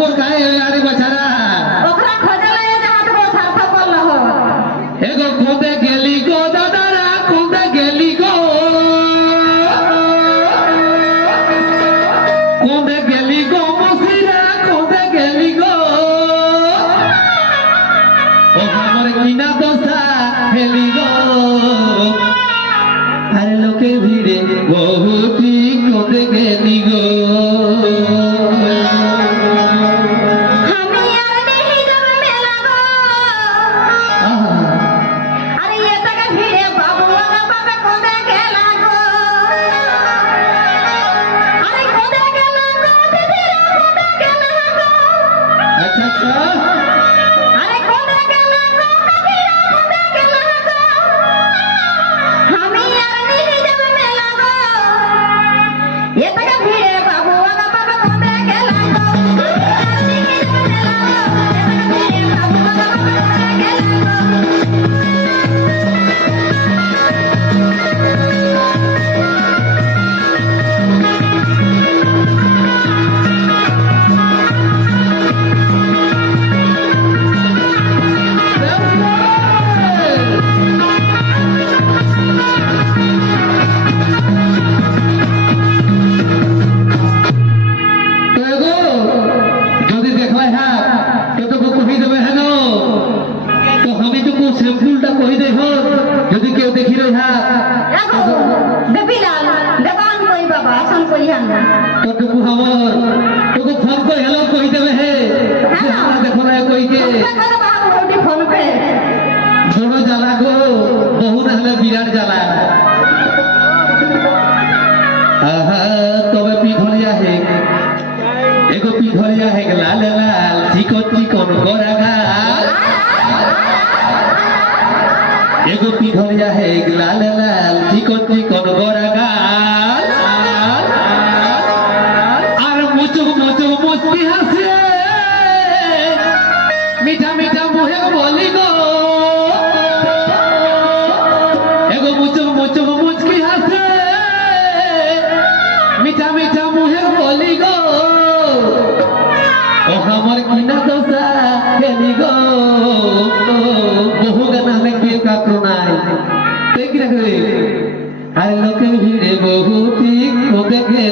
ঠাকুর গায়ে আরে বাছারা ওকরা খোঁজে লয়ে যাওয়া তো সার্থক করল হো এগো খুঁজে গেলি গো দাদারা খুঁজে গেলি গো খুঁজে গেলি গো মসিরা খুঁজে গেলি গো ও আমার কিনা দশা হেলি গো আরে লোকে ভিড়ে বহুতি খুঁজে গেলি গো কবি দেখব যদি কেউ দেখি রই হ্যাঁ কতটুকু খবর তোকে ফোন করে হেলো কই দেবে হে দেখো না কইকে বড় জ্বালা গো বহু না হলে বিরাট জ্বালা তবে পিঠরিয়া হে এগো পিঠরিয়া হে লাল লাল চিকন চিকন করা গাল এগো ধরিয়া হে লাল লাল চিকন চিকন গড়া গাল দেখলি আই লোকে ভিড়ে বহু ঠিক দেখে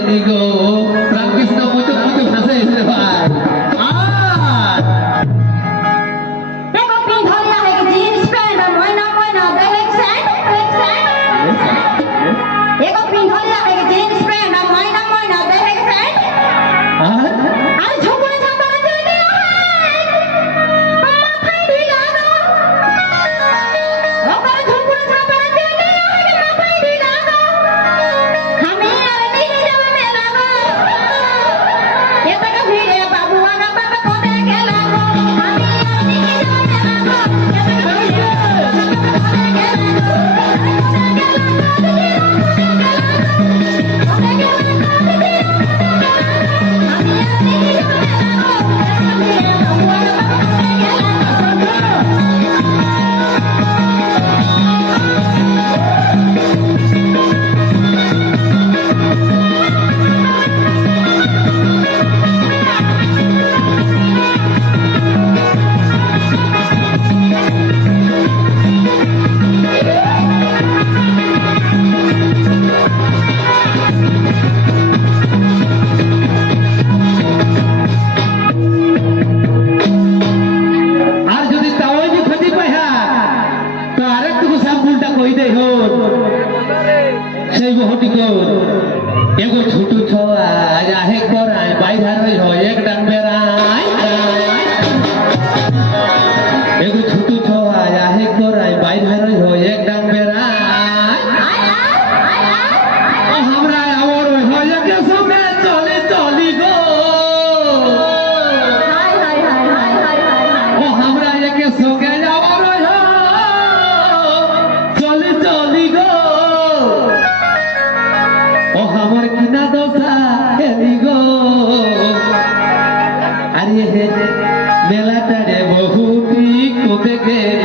एगो छोटू छ आज आहे कर आए बाइर हो एक peguei